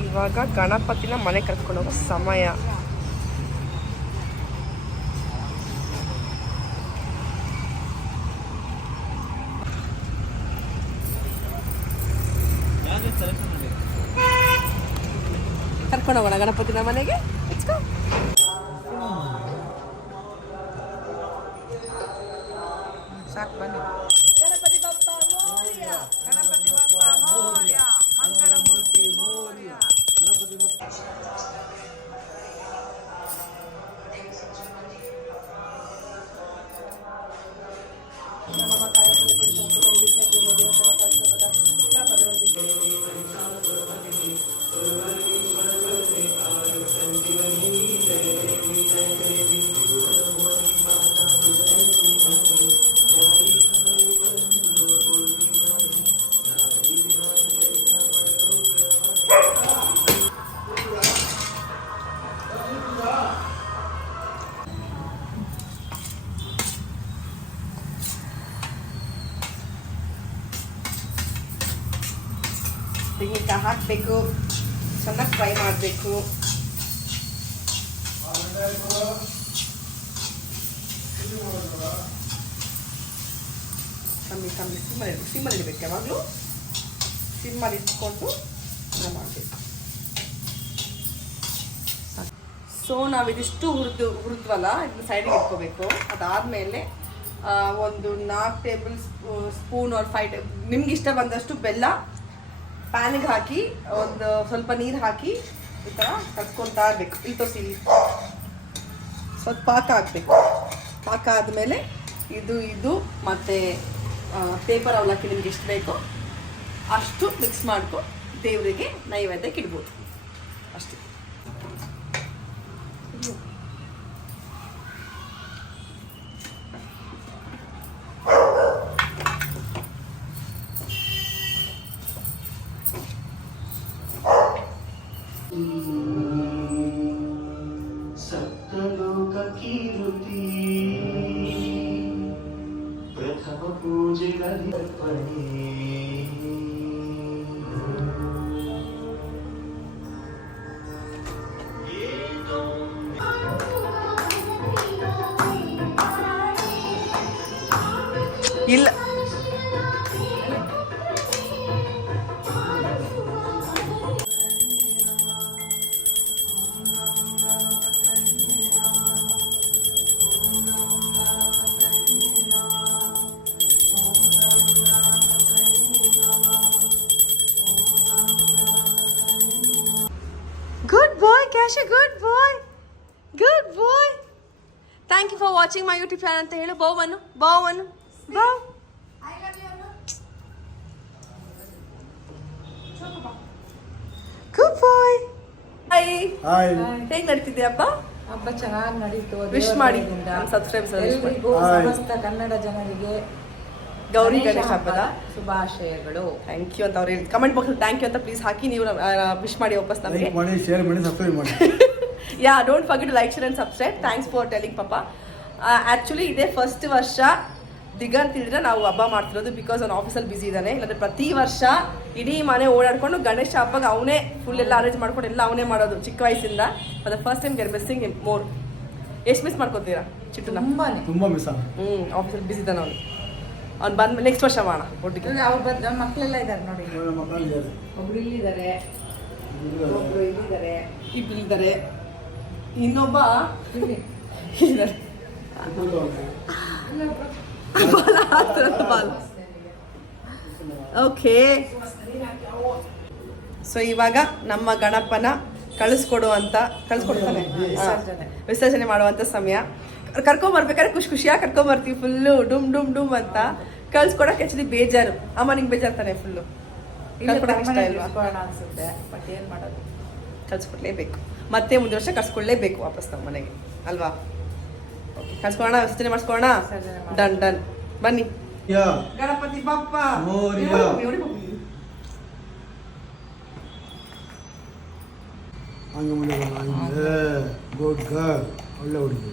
ಇವಾಗ ಗಣಪತಿನ ಮನೆ ಕರ್ಕೊಂಡು ಹೋಗೋ ಸಮಯ. ಕರ್ಕೊಂಡು ಹೋಗೋಣ ಗಣಪತಿನ ಮನೆಗೆ. ಸಾಕು ಬನ್ನಿ. ಗಣಪತಿ ಬಪ್ಪ ಮೋರ್ಯ, ಗಣಪತಿ ಬಪ್ಪ ಮೋರ್ಯ, ಮಂಗಳ ಮೂರ್ತಿ ಮೋರ್ಯ. ಗಣಪತಿ ಬಪ್ಪ ತೆಂಗಿನಕಾಯಿ ಹಾಕಬೇಕು, ಚೆನ್ನಾಗಿ ಫ್ರೈ ಮಾಡಬೇಕು. ಸಿಮ್ಮಲ್ಲಿ ಇಡಬೇಕು, ಯಾವಾಗಲೂ ಸಿಮ್ಮಲ್ಲಿ ಇಟ್ಕೊಂಡು ಮಾಡಬೇಕು. ಸೊ ನಾವಿದಿಷ್ಟು ಹುರಿದ್ವಲ್ಲ, ಇದನ್ನ ಸೈಡಿಗೆ ಇಟ್ಕೋಬೇಕು. ಅದಾದಮೇಲೆ ಒಂದು 4 ಟೇಬಲ್ ಸ್ಪೂನ್ ಆರ್ 5 ನಿಮ್ಗೆ ಇಷ್ಟ ಬಂದಷ್ಟು ಬೆಲ್ಲ ಪ್ಯಾನಿಗೆ ಹಾಕಿ ಒಂದು ಸ್ವಲ್ಪ ನೀರು ಹಾಕಿ ಈ ಥರ ಕಟ್ಕೊತಾ ಇರಬೇಕು. ಇಲ್ಲಿ ಸ್ವಲ್ಪ ಪಾಕ ಹಾಕಬೇಕು. ಪಾಕ ಆದಮೇಲೆ ಇದು ಮತ್ತು ಪೇಪರ್ ಅವಲಕ್ಕಿ ನಿಮ್ಗೆ ಎಷ್ಟು ಬೇಕೋ ಅಷ್ಟು ಮಿಕ್ಸ್ ಮಾಡ್ಕೊಂಡು ದೇವರಿಗೆ ನೈವೇದ್ಯಕ್ಕೆ ಇಡ್ಬೋದು ಅಷ್ಟೇ. ಸಪ್ತಲೋಕ ಕೀರುತಿ ಪ್ರಥಮ ಪೂಜೆಗರ್ಪಣೆ. ಇಲ್ಲ Good boy, Kasha, good boy. Good boy. Thank you for watching my YouTube channel ಅಂತ ಹೇಳು. ಬಾವನು ಬಾವ್. I love you. Good boy. Hi. Hi. ಹೇಗೆ ನಡೀತಿದೆ ಹಬ್ಬ? ಹಬ್ಬ ಚೆನ್ನಾಗಿ ನಡೀತು. ವಿಶ್ ಮಾಡಿ ನಮ್ಮ ಸಬ್ಸ್ಕ್ರೈಬರ್ಸ್ ಎಲ್ಲರಿಗೂ ಸಮಸ್ತ ಕನ್ನಡ ಜನರಿಗೆ ಗೌರಿ ಗಣೇಶ ಹಬ್ಬದ ಶುಭಾಶಯಗಳು. ಥ್ಯಾಂಕ್ ಯು ಅಂತ ಅವ್ರು ಹೇಳಿ ಕಮೆಂಟ್ ಬಾಕ್ಸಲ್ಲಿ ಥ್ಯಾಂಕ್ ಯು ಅಂತ ಪ್ಲೀಸ್ ಹಾಕಿ. ನೀವು ವಿಶ್ ಮಾಡಿ ವಾಪಸ್ ನಮಗೆ. ಲೈಕ್ ಮಾಡಿ, ಶೇರ್ ಮಾಡಿ, ಸಬ್ಸ್ಕ್ರೈಬ್ ಮಾಡಿ. Yeah don't forget to like, share and subscribe. Thanks for telling ಪಾಪ. ಆ್ಯಕ್ಚುಲಿ ಇದೇ ಫಸ್ಟ್ ವರ್ಷ ದಿಗಂತ್ ತಿಳಿದ್ರೆ ನಾವು ಹಬ್ಬ ಮಾಡ್ತಿರೋದು. ಬಿಕಾಸ್ ಅವ್ನು ಆಫೀಸಲ್ಲಿ ಬಿಸಿ ಇದ್ದಾನೆ. ಇಲ್ಲಾಂದರೆ ಪ್ರತಿ ವರ್ಷ ಇಡೀ ಮನೆ ಓಡಾಡ್ಕೊಂಡು ಗಣೇಶ ಹಬ್ಬಗೆ ಅವನೇ ಫುಲ್ ಎಲ್ಲ ಅರೇಂಜ್ ಮಾಡ್ಕೊಂಡು ಎಲ್ಲ ಅವನೇ ಮಾಡೋದು ಚಿಕ್ಕ ವಯಸ್ಸಿಂದ. For the first time get missing him more. ಎಷ್ಟು ಮಿಸ್ ಮಾಡ್ಕೊತೀರಾ ಚಿಟ್ಟುನ? ತುಂಬಾ ಮಿಸ್ ಆಗ. ಆಫೀಸಲ್ಲಿ ಬಿಸಿ ಇದ್ದಾನೆ ಅವ್ನು ಬಂದ್ಮೇಲೆ ನೆಕ್ಸ್ಟ್ ವರ್ಷ ಮಾಡೋಣ ಒಟ್ಟಿಗೆ. ಅವ್ರ ಮಕ್ಕಳೆಲ್ಲ ಇದ್ದಾರೆ ನೋಡಿ. ಒಬ್ರು ಇಲ್ಲಿದ್ದಾರೆ, ಒಬ್ರು ಇಲ್ಲಿದ್ದಾರೆ, ಇಬ್ಬರಿದ್ದಾರೆ, ಇನ್ನೊಬ್ಬ ಇದ್ದಾರೆ. ಓಕೆ, ಸೊ ಇವಾಗ ನಮ್ಮ ಗಣಪನ ಕಳಿಸ್ಕೊಡ್ತಾನೆ ವಿಸರ್ಜನೆ ಮಾಡುವಂಥ ಸಮಯ. ಕರ್ಕೊಂಬರ್ಬೇಕಾದ್ರೆ ಖುಷಿಯಾಗಿ ಕರ್ಕೊಂಬರ್ತೀವಿ ಫುಲ್ಲು ಡುಮ್ ಡುಮ್ ಡುಮ್ ಅಂತ. ಕಳ್ಸ್ಕೊಡಕ್ಕೆ ಆಕ್ಚುಲಿ ಬೇಜಾರು. ಅಮ್ಮ ನಿಂಗೆ ಬೇಜಾರು ತಾನೆ ಫುಲ್ಲು? ಕಳ್ಸ್ಕೊಡಕ್ಕೆ ಇಷ್ಟ ಇಲ್ವಾ? ಅನ್ಸುತ್ತೆ, ಬಟ್ ಏನು ಮಾಡೋದು, ಕಳ್ಸ್ಕೊಡ್ಲೇಬೇಕು. ಮತ್ತೆ ಮುಂದಿನ ವರ್ಷ ಕಳ್ಸ್ಕೊಡ್ಲೇಬೇಕು ವಾಪಸ್ ನಮ್ಮ ಮನೆಗೆ ಅಲ್ವಾ? ಓಕೆ, ಕಳ್ಸ್ಕೊಳ್ಳೋಣ, ವಿಸರ್ಜನೆ ಮಾಡಿಸ್ಕೊಳ್ಳೋಣ. ಡನ್ ಡನ್, ಬನ್ನಿ. ಗಣಪತಿ ಬಪ್ಪ ಗುಡ್ ಗರ್ಲ್, ಒಳ್ಳೆ ಹುಡುಗಿ.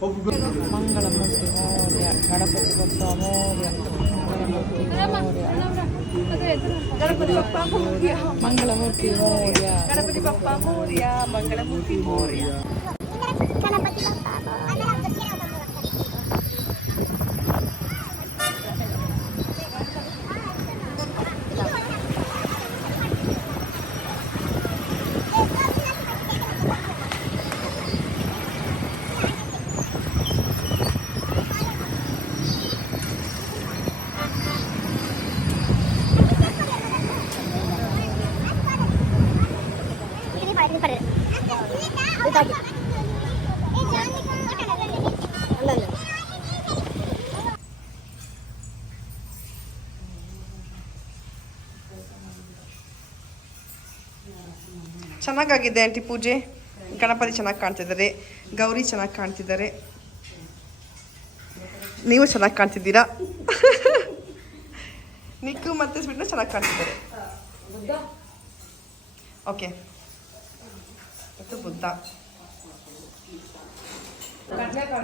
ಮಂಗಳಮೂರ್ತಿ ಮೌರ್ಯ, ಗಣಪತಿ ಬಪ್ಪ ಮೌರ್ಯ, ಮಂಗಳಮೂರ್ತಿ ಮೌರ್ಯ. ಗಣಪತಿ ಬಪ್ಪ ಮೋರ್ಯ ಮಂಗಳಮೂರ್ತಿ ಮೌರ್ಯ. ಗಣಪತಿ ಬಪ್ಪ ಮೋರ್ಯ ಮಂಗಳಮೂರ್ತಿ ಮೋರ್ಯ. ಚೆನ್ನಾಗಾಗಿದೆ ಆಂಟಿ ಪೂಜೆ. ಗಣಪತಿ ಚೆನ್ನಾಗಿ ಕಾಣ್ತಿದ್ದಾರೆ, ಗೌರಿ ಚೆನ್ನಾಗಿ ಕಾಣ್ತಿದ್ದಾರೆ, ನೀವು ಚೆನ್ನಾಗಿ ಕಾಣ್ತಿದ್ದೀರಾ. ನಿಕ್ಕು ಮತ್ತೆ ಸ್ವೀಟ್ನ ಚೆನ್ನಾಗಿ ಕಾಣ್ತಿದ್ದಾರೆ. ಓಕೆ, ಮತ್ತು ಬುದ್ಧ.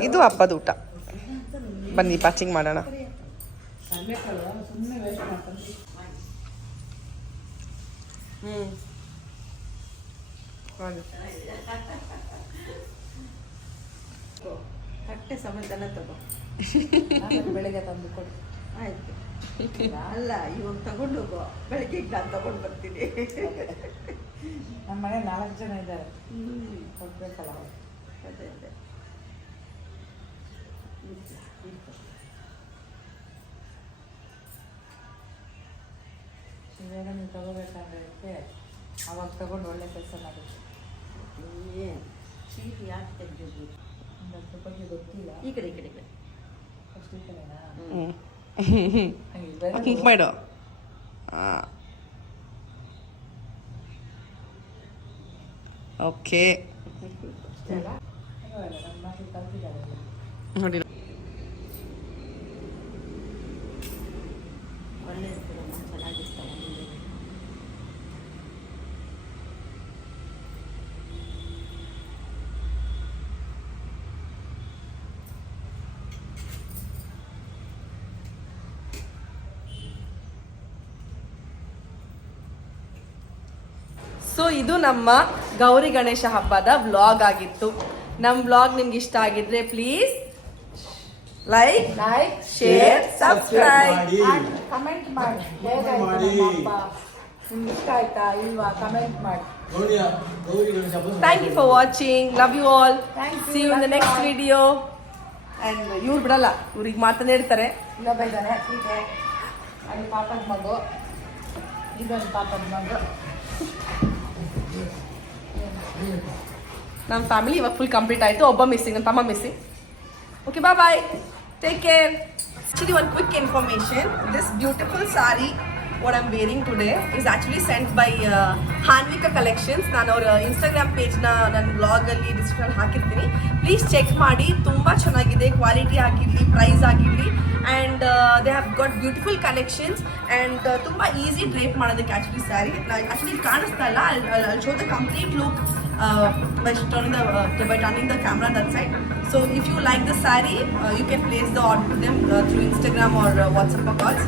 ಇದು ಹಬ್ಬದ ಊಟ. ಬನ್ನಿ ಪ್ಯಾಚಿಂಗ್ ಮಾಡೋಣ. ತಟ್ಟೆ ಸಮೇತನ ತಗೋ. ಬೆಳಿಗ್ಗೆ ತಂದು ಕೊಡು. ಆಯ್ತು. ಅಲ್ಲ, ಇವಾಗ ತಗೊಂಡು ಹೋಗೋ. ಬೆಳಿಗ್ಗೆ ನಾನು ತಗೊಂಡು ಬರ್ತೀನಿ. ನಮ್ಮ ಮನೆ 4 ಜನ ಇದ್ದಾರೆ. ಕೊಡ್ಬೇಕಲ್ಲ. ಅದೇ ಅದೇ. ಇವಾಗ ನೀವು ತಗೋಬೇಕಾದ್ರೆ ಅವಾಗ ತಗೊಂಡು ಒಳ್ಳೆ ಕೆಲಸ ಮಾಡುತ್ತೆ. ಚೀಟ್ ಯಾಕೆ ತೆಗೆದಿದ್ದು? ಅದ್ರ ಬಗ್ಗೆ ಗೊತ್ತಿಲ್ಲ. ಈ ಕಡೆ ಅಷ್ಟು ಈ ಕಡೆನಾ? ಹಿಂಗೆ ಮಾಡು. ಓಕೆ ನೋಡಿ. ಸೊ ಇದು ನಮ್ಮ ಗೌರಿ ಗಣೇಶ ಹಬ್ಬದ ವ್ಲಾಗ್ ಆಗಿತ್ತು. ನಮ್ಮ ವ್ಲಾಗ್ ನಿಮ್ಗೆ ಇಷ್ಟ ಆಗಿದ್ರೆ please like, share, subscribe, comment ಮಾಡಿ. ಹೇಗಾಯ್ತು ನಮ್ಮ ಹಬ್ಬ? ನಿಮ್ಗೆ ಇಷ್ಟ ಆಯ್ತಾ ಇಲ್ವಾ? ಕಮೆಂಟ್ ಮಾಡಿ. Thank you for watching. Love you all. Thank you. See you in the next video. And ಇವ್ರು ಬಿಡಲ್ಲ, ಇವ್ರಿಗೆ ಮಾಡ್ತಾನೆ ಇರ್ತಾರೆ. ಇಲ್ಲೊಬ್ಬ ಇದ್ದಾನೆ, ಹೀಗೆ. ಅಲ್ಲಿ ಪಾಪದ ಮಗು, ಇದೊಂದು ಪಾಪದ ಮಗು. ನಮ್ಮ ಫ್ಯಾಮಿಲಿ ಇವಾಗ ಫುಲ್ ಕಂಪ್ಲೀಟ್ ಆಯಿತು. ಒಬ್ಬ ಮಿಸ್ಸಿಂಗ್, ನನ್ನ ತಮ್ಮ missing. Okay, bye. Take care. Actually, one quick information. This beautiful sari, what I'm wearing today, is actually sent by Hanvika Collections. ನಾನು ಅವರ ಇನ್ಸ್ಟಾಗ್ರಾಮ್ ಪೇಜ್ನ ನನ್ನ ಬ್ಲಾಗಲ್ಲಿ ಡಿಸ್ಕ್ರಿಪ್ಷನ್ ಹಾಕಿರ್ತೀನಿ. ಪ್ಲೀಸ್ ಚೆಕ್ ಮಾಡಿ. ತುಂಬ ಚೆನ್ನಾಗಿದೆ. ಕ್ವಾಲಿಟಿ ಆಗಿರಲಿ, ಪ್ರೈಸ್ ಆಗಿರಲಿ, and they have got beautiful collections. And ತುಂಬ ಈಸಿ ಡ್ರೇಪ್ ಮಾಡೋದಕ್ಕೆ ಆ್ಯಕ್ಚುಲಿ ಸ್ಯಾರಿ. ಆ್ಯಕ್ಚುಲಿ ಕಾಣಿಸ್ತಾ ಇಲ್ಲ. I'll show the complete look by turning the camera that side. So if you like the saree, you can place the order to them through Instagram or WhatsApp or calls.